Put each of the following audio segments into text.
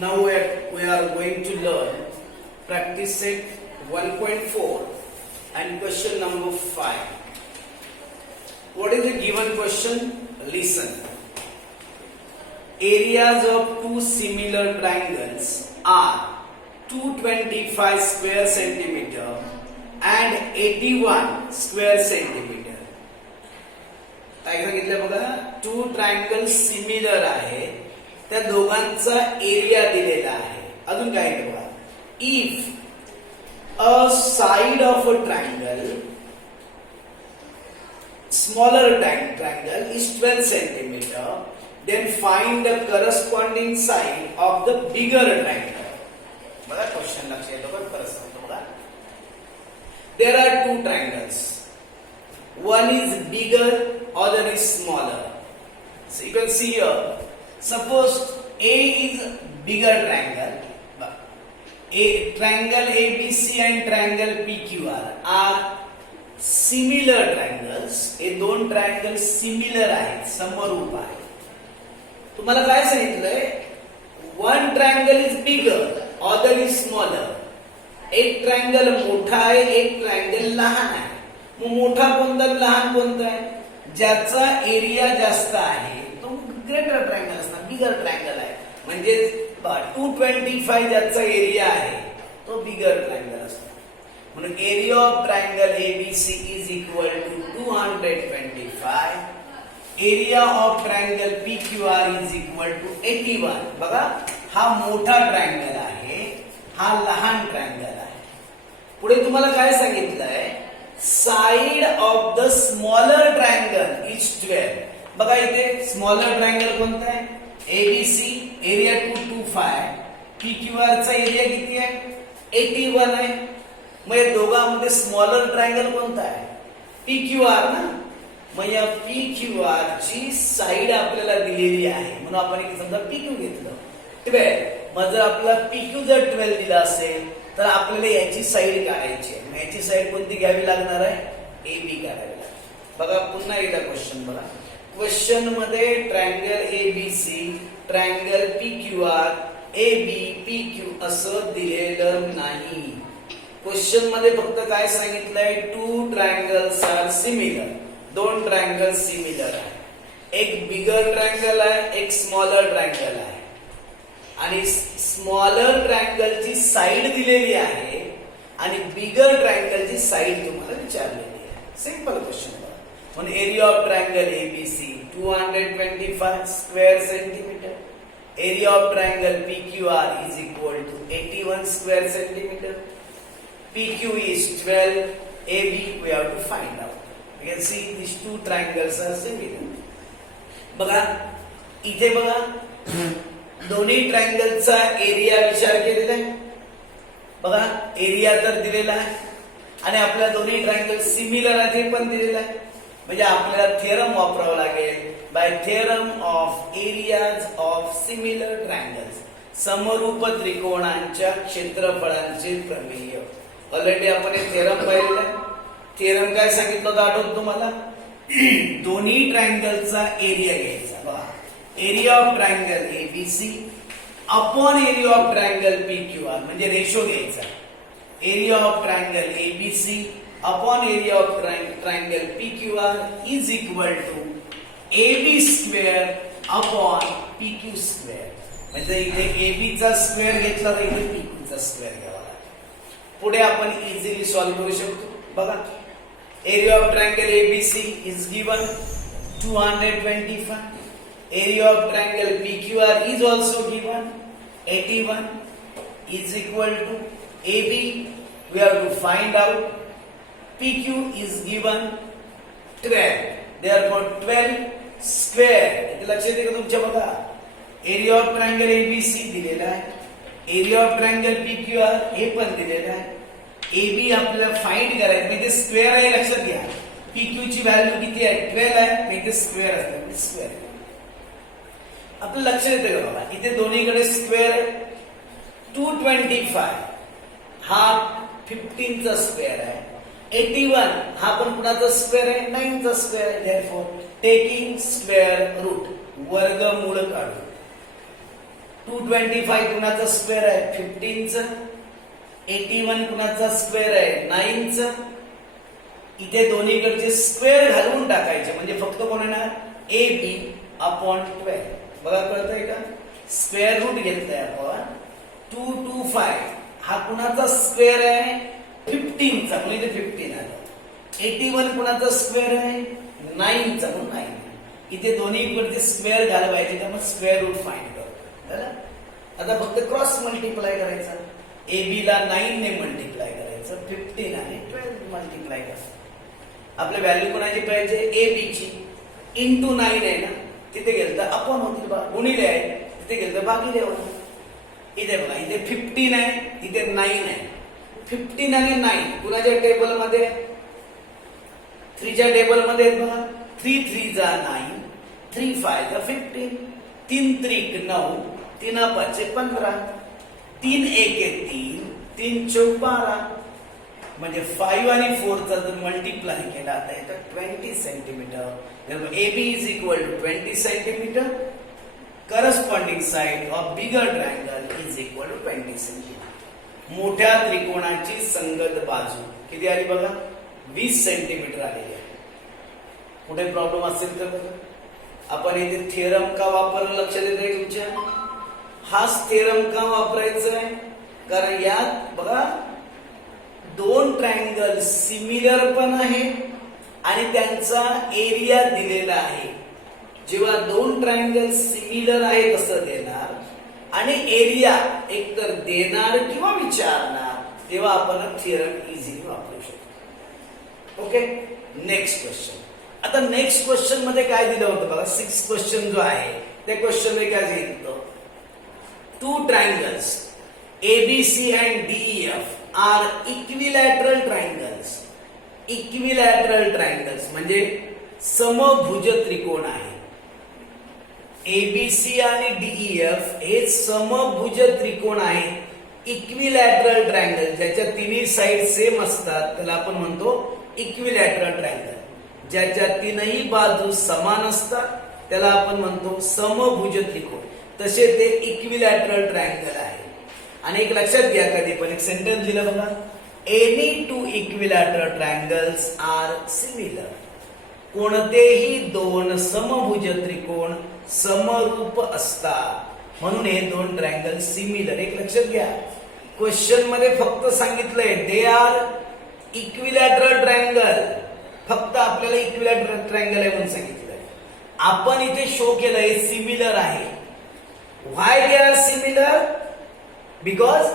Now we are going to learn practice set 1.4 and question number 5. What is the given question? Listen. Areas of two similar triangles are 225 square centimeter and 81 square centimeter. काय सांगितलं बघा, to triangle similar आहे, त्या दोघांचा area दिलेला आहे. अजून काय आहे बघा, if a side of a triangle smaller triangle is 12 centimetre, then find the corresponding side of the bigger triangle. बघा क्वेश्चन लक्षात येतो का, परत सांगतो बघा. There are two triangles. One is bigger, other is smaller. So you can see here, suppose A is bigger triangle. A triangle ABC and triangle PQR are similar triangles. हे दोन triangle similar आहेत, समरूप आहेत. तुम्हाला काय सांगितलंय, one triangle is bigger, other is smaller. एक triangle मोठा आहे, एक ट्रायंगल लहान आहे. मग मोठा कोणता, लहान कोणता आहे? ज्याचा एरिया जास्त आहे तो ग्रेटर ट्रायंगल असणार, बिगर ट्रायंगल आहे. म्हणजे 225 ज्याचा एरिया आहे तो बिगर ट्रायंगल असणार. म्हणून area of triangle ABC is equal to 225. Area of triangle PQR is equal to 81. बघा, हा मोठा ट्रायंगल आहे, हा लहान ट्रायंगल आहे. पुढे तुम्हाला काय सांगितलंय, side of the smaller triangle is 12. बघा इथे स्मॉलर ट्रायंगल कोणता आहे, ABC, एरिया 225, PQR चा एरिया किती आहे, 81 आहे. मग या दोघांमध्ये स्मॉलर ट्रायंगल कोणता आहे, PQR ना. मग या PQR ची साइड आपल्याला दिलेली आहे, म्हणून आपण इथे समजा PQ घेतलं 12. मग जर आपला PQ जर 12 दिला असेल तर आपल्याला याची साइड काढायची आहे. याची साइड कोणती घ्यावी लागणार आहे, AB काढावी लागेल. बघा पुन्हा एकदा क्वेश्चन बघा. क्वेश्चन मध्ये triangle ABC, triangle PQR, AB, PQ असं दिलेलं नाही. क्वेश्चन मध्ये फक्त काय सांगितलंय, टू ट्रायंगल्स आर सिमिलर. दोन ट्रायंगल सिमिलर आहे. एक बिगर ट्रायंगल आहे, एक स्मॉलर ट्रायंगल आहे. आणि स्मॉलर ट्रायंगलची साइड दिलेली आहे आणि बिगर ट्रायंगलची साइड तुम्हाला विचारलेली आहे. Simple question. म्हणून area of triangle ABC 225 square centimetre. Area of triangle PQR is equal to 81 square centimetre. PQ is 12. AB we have to find out. You can see these two triangles are similar. बघा इथे बघा, दोन्ही ट्रायंगलचा area विचार केलेला आहे. बघा area तर दिलेला आहे आणि आपल्या दोन्ही ट्रायंगल सिमिलर आहेत हे पण दिलेलं आहे. म्हणजे आपल्याला थिअरम वापरावं लागेल, by theorem of areas of similar triangles. समरूप त्रिकोणांच्या क्षेत्रफळांचे प्रमेय. ऑलरेडी आपण हे थिअरम पाहिलेलं आहे. थिअरम काय सांगितलं होतं आठवत तुम्हाला, दोन्ही ट्रायंगलचा एरिया घ्यायचा. बघा area of triangle ABC upon area of triangle PQR, म्हणजे रेशो घ्यायचा. Area of triangle ABC upon area of triangle PQR is equal to AB square upon PQ square. म्हणजे इथे AB चा स्क्वेअर घेतला तर इथे PQ चा स्क्वेअर घ्यावा लागेल. पुढे आपण इझिली सॉल्व्ह करू शकतो. बघा area of triangle ABC is given 225. Area of triangle PQR is also given 81 is equal to AB. We have to find out. PQ is given 12. Therefore 12 square. इथे लक्षात येईल का तुमच्या, बघा एरिया ऑफ ट्रायंगल ABC दिलेला आहे, area of triangle PQR हे पण दिलेलं आहे. AB आपल्याला फाइंड करायचं, म्हणजे स्क्वेअर आहे लक्षात घ्या. PQ ची व्हॅल्यू किती आहे, 12 आहे. इथे स्क्वेअर असते म्हणजे स्क्वेअर. आपलं लक्ष येते का बघा, इथे दोन्हीकडे स्क्वेअर. 225 हा 15 चा स्क्वेअर आहे. 81 हा पण कुणाचा स्क्वेअर आहे, 9 चा स्क्वेअर आहे. देयरफॉर टेकिंग स्क्वेअर रूट, वर्गमूळ काढू. 225 कुणाचा स्क्वेअर आहे 15चा, 81 कुणाचा स्क्वेअर आहे 9चा. इथे दोन्हीकडचे स्क्वेअर घालून टाकायचे म्हणजे फक्त कोण येणार AB अपॉन 12. बघा कळतंय का? स्क्वेअर रूट घेतलाय आपण. 225 हा कुणाचा स्क्वेअर आहे 15चा म्हणजे इथे 15 आलं. 81 कुणाचा स्क्वेअर आहे 9चा म्हणून 9. इथे दोन्हीकडचे स्क्वेअर घालवायचे त्यामुळे स्क्वेअर रूट फाइंड करतो. आता फक्त क्रॉस मल्टिप्लाय करायचा. AB ला 9 ने मल्टिप्लाय करायचं, 15 आणि 12 मल्टिप्लाय करायचं. आपल्या व्हॅल्यू कोणाची पाहिजे AB ची. इंटू 9 आहे ना तिथे गेलं तर अपॉन होतील बा, गुणिले आहे तिथे गेलं तर भागिले होतील. इथे बघा इथे 15 आहे इथे 9 आहे. 15 आणि 9 कुणाच्या टेबल मध्ये 3 च्या टेबल मध्ये आहेत बघा. 3 3 जा 9, 3 5 जा 15, 3 3 9, 3 5 15, 3 1 3, 3 4 12. म्हणजे 5 आणि 4 चा जर मल्टिप्लाय केला तर 20 centimetre. AB is equal to 20 centimetre. Corresponding side of bigger triangle is equal to 20 centimetre. मोठ्या त्रिकोणाची संगत बाजू किती आली बघा 20 सेंटीमीटर आलेली आहे. कुठे प्रॉब्लेम असेल तर बघा. आपण इथे थिअरम का वापरलं लक्षात येते तुमच्या. हाच थिअरम का वापरायचा आहे कारण यात बघा दोन ट्रायंगल सिमिलर पण आहे आणि त्यांचा एरिया दिलेला आहे. जेव्हा दोन ट्रायंगल सिमिलर आहे तसं देणार आणि एरिया एकतर देणार किंवा विचारणार तेव्हा आपण थिअरम इझिली वापरू शकतो. Okay next question. आता नेक्स्ट क्वेश्चन मध्ये काय दिलं होतं बघा. 6 क्वेश्चन जो आहे त्या क्वेश्चन मध्ये काय दिलं. 2 triangles ABC and DEF are equilateral triangles. Equilateral triangles म्हणजे समभुज त्रिकोण आहे. ABC आणि DEF हे समभुज त्रिकोण आहे. इक्विलॅटरल ट्रायंगल ज्याच्या तिन्ही साइड सेम असतात त्याला आपण म्हणतो इक्विलॅटरल ट्रायंगल. ज्याच्या तीनही बाजू समान असतात त्याला आपण म्हणतो समभुज त्रिकोण. तसे ते इक्विलॅटरल ट्रायंगल आहे. आणि एक लक्षात घ्या कधी पण एक सेंटेन्स दिलं बघा. Any 2 equilateral triangles are similar. कोणतेही 2 समभुज त्रिकोण समरूप असतात म्हणून हे 2 ट्रायंगल सिमिलर. एक लक्षात घ्या क्वेश्चन मध्ये फक्त सांगितलंय दे आर इक्विलॅटरल ट्रायंगल. फक्त आपल्याला इक्विलॅटरल ट्रायंगल आहे म्हणून सांगितलंय. आपण इथे शो केलंय सिमिलर आहे. Why they are similar because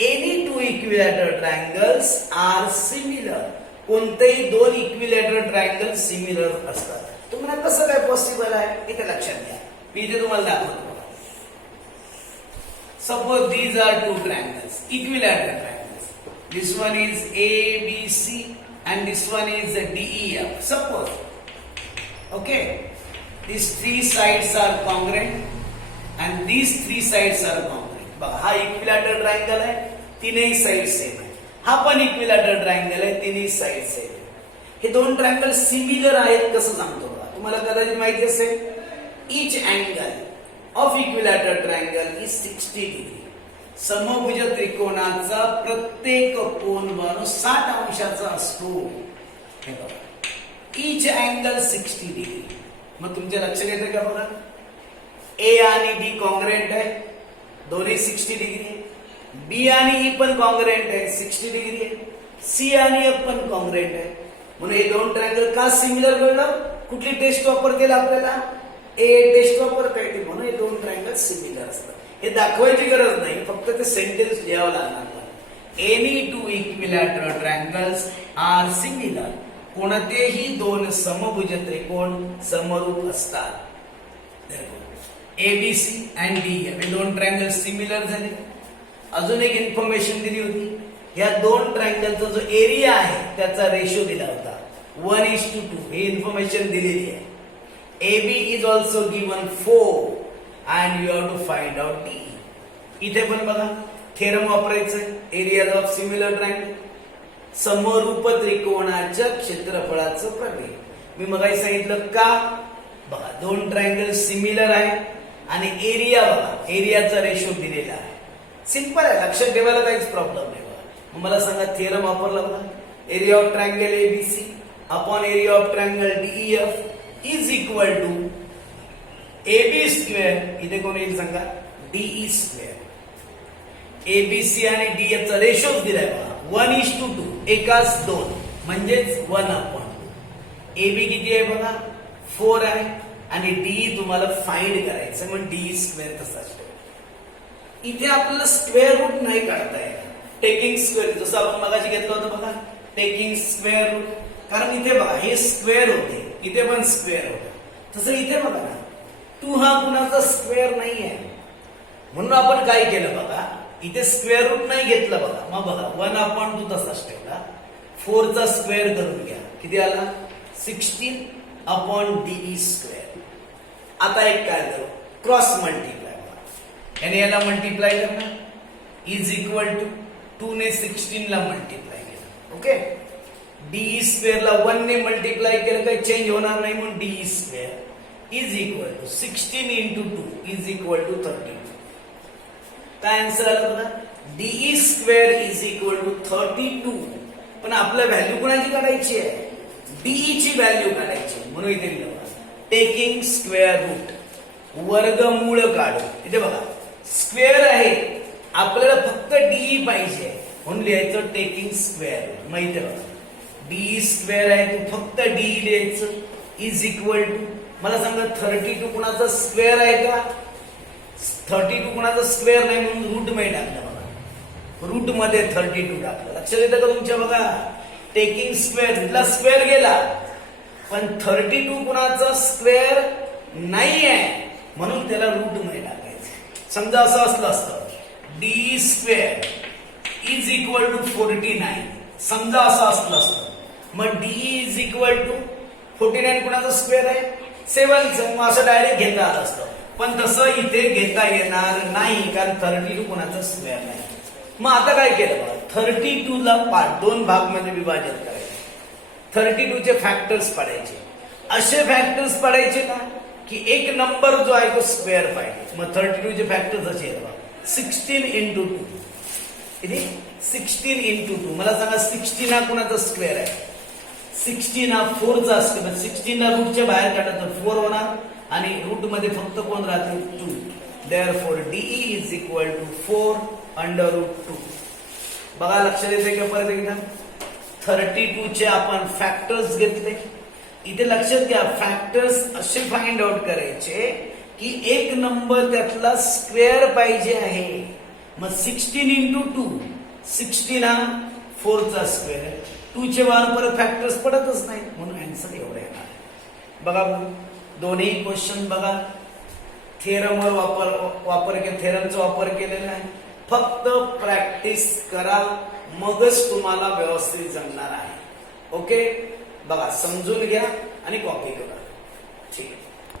any 2 equilateral triangles are similar. कोणतेही 2 इक्विलॅटरल ट्रायंगल सिमिलर असतात. तुम्हाला कसं काय पॉसिबल आहे इथे लक्षात घ्या. मी इथे तुम्हाला दाखवतो. Suppose these are 2 triangles, equilateral triangles. This one is ABC and this one is DEF. Suppose, okay, these 3 sides are congruent and these 3 sides are congruent. बघा हा इक्विलॅटरल ट्रायंगल आहे तीनही साइड सेम आहे. हा पण इक्विलॅटरल ट्रायंगल आहे तिन्ही side same आहे. हे 2 ट्रायंगल सिमिलर आहेत कसं सांगतो बघा. तुम्हाला कदाचित माहिती असेल each angle of equilateral triangle is 60 degree. समभुज त्रिकोणाचा प्रत्येक कोन 60 अंशाचा असतो. हे बघा each angle 60 degree. मग तुमच्या लक्षात येतं का बघा. A आणि D कॉन्ग्रुएंट आहे दोन्ही 60 डिग्री आहे. B आणि E पण कॉन्ग्रुएंट आहे 60 डिग्री आहे. C आणि F पण कॉन्ग्रुएंट आहे. म्हणून हे 2 ट्रायंगल का सिमिलर कळलं. कुठली टेस्ट वापर केला आपल्याला टेस्ट वापरता येते म्हणून हे 2 ट्रायंगल सिमिलर असतात. हे दाखवायची गरज नाही फक्त ते सेंटेन्स लिहावं लागणार. Any 2 equilateral triangles are similar. कोणतेही 2 समभुज त्रिकोण समरूप असतात. ABC and DEF हे 2 ट्रायंगल सिमिलर झाले. अजून एक इन्फॉर्मेशन दिली होती. या 2 ट्रायंगलचा जो एरिया आहे त्याचा रेशो दिला होता 1:2. ही इन्फॉर्मेशन दिलेली आहे. AB is also given 4 and you have to find out DE. इथे पण बघा थेरम वापरायचं एरिया ऑफ सिमिलर ट्रायंगल. समरूप त्रिकोणाच्या क्षेत्रफळाचं प्रमेय. मी मगाशी सांगितलं का बघा 2 ट्रायंगल सिमिलर आहे आणि एरिया बघा, एरियाचा रेशो दिलेला आहे. सिंपल आहे, लक्षात ठेवायला काहीच प्रॉब्लेम नाही बघा. मग मला सांगा थिअरम वापरला बघा. Area of triangle ABC upon area of triangle DEF is equal to AB square, इथे कोण येईल सांगा, डीई स्क्वेअर. एबीसी आणि डीएफ चा रेशो दिलाय बघा 1:2, एकाच 2 म्हणजेच 1/2. एबी किती आहे बघा 4 आहे आणि डीई तुम्हाला फाइंड करायचं, मग डीई स्क्वेअर तसाच ठेवा. इथे आपल्याला स्क्वेअर रूट नाही काढता येणार. टेकिंग स्क्वेअर जसं आपण मगाशी घेतलं होतं बघा, टेकिंग स्क्वेअर रूट, कारण इथे बघा हे स्क्वेअर होते, इथे पण स्क्वेअर होते. तसं इथे बघा ना 2 हा कुणाचा स्क्वेअर नाही आहे, म्हणून आपण काय केलं बघा, इथे स्क्वेअर रूट नाही घेतलं बघा. मग बघा 1/2 तसाच ठेवला. 4 चा स्क्वेअर करून घ्या, किती आला 16 डीई स्क्वेअर. आता एक काय करू, क्रॉस मल्टिप्लाय बघा, याने याला मल्टिप्लाय करणार इज इक्वल टू 2 ने 16 ला मल्टिप्लाय केलं. ओके, डीई स्क्वेअर ला 1 ने मल्टिप्लाय केलं काही चेंज होणार नाही, म्हणून DE square is equal to 16 × 2 is equal to 32. काय आन्सर आला बघा, DE square is equal to 32. पण आपल्या व्हॅल्यू कोणाची काढायची आहे, डीई ची व्हॅल्यू काढायची, म्हणून इथे लिहिलं टेकिंग स्क्वेअर रूट, वर्गमूळ काढू. इथे बघा स्क्वेअर आहे, आपल्याला फक्त डीई पाहिजे म्हणून लिहायचं टेकिंग स्क्वेअर. मग इथे बघा डीई स्क्वेअर आहे, तू फक्त डीई लिहायचं इज इक्वल टू, मला सांगा 32 कुणाचा स्क्वेअर आहे का, 32 कुणाचा स्क्वेअर नाही, म्हणून रूट मध्ये टाकलं बघा, रूट मध्ये 32 टाकलं. लक्षात येतं का तुमच्या बघा, टेकिंग स्क्वेअर स्क्वेअर गेला, पण 32 कुणाचा स्क्वेअर नाही आहे, म्हणून त्याला रूट मध्ये टाकायचं. समजा असं असलं असतं D square is equal to 49, समजा असं असलं असतं, मग डी इज इक्वल टू 49 कुणाचा स्क्वेअर आहे 7, मग असं डायरेक्ट घेता आलं असतं. पण तसं इथे घेता येणार नाही, कारण 32 कुणाचा स्क्वेअर नाही. मग आता काय केलं बघा, 32 ला 2 भाग मध्ये विभाजित करायचे, 32 चे फॅक्टर्स पाडायचे. असे फॅक्टर्स पाडायचे का की एक नंबर जो आहे तो स्क्वेअर पाहिजे. मग 32 चे फॅक्टर्स असे आहेत बघा, 16 × 2, किती 16 × 2. मला सांगा 16 हा कुणाचा स्क्वेअर आहे, 16 हा 4 चा स्क्वेअर. 16 ला रूटच्या बाहेर काढा तर 4 होणार आणि रूट मध्ये फक्त कोण राहते 2. Therefore DE is equal to 4/√2. बघा लक्षात येते का परत एकदा, 32 चे आपण फॅक्टर्स घेतले. इथे लक्षात घ्या फॅक्टर्स असे फाइंड आउट करायचे की एक नंबर त्यातला स्क्वेअर पाहिजे आहे. मग 16 × 2, 16 हा 4 चा स्क्वेअर आहे, 2 चे बाहेर परत फॅक्टर्स पडतच नाही, म्हणून आन्सर एवढे येणार. बघा दोन्ही क्वेश्चन बघा, थेरमवर थेरमचा वापर केलेला आहे. फक्त प्रॅक्टिस करा, मगच तुम्हाला व्यवस्थित जमणार आहे. ओके, बघा समजून घ्या आणि कॉपी करा. ठीक आहे.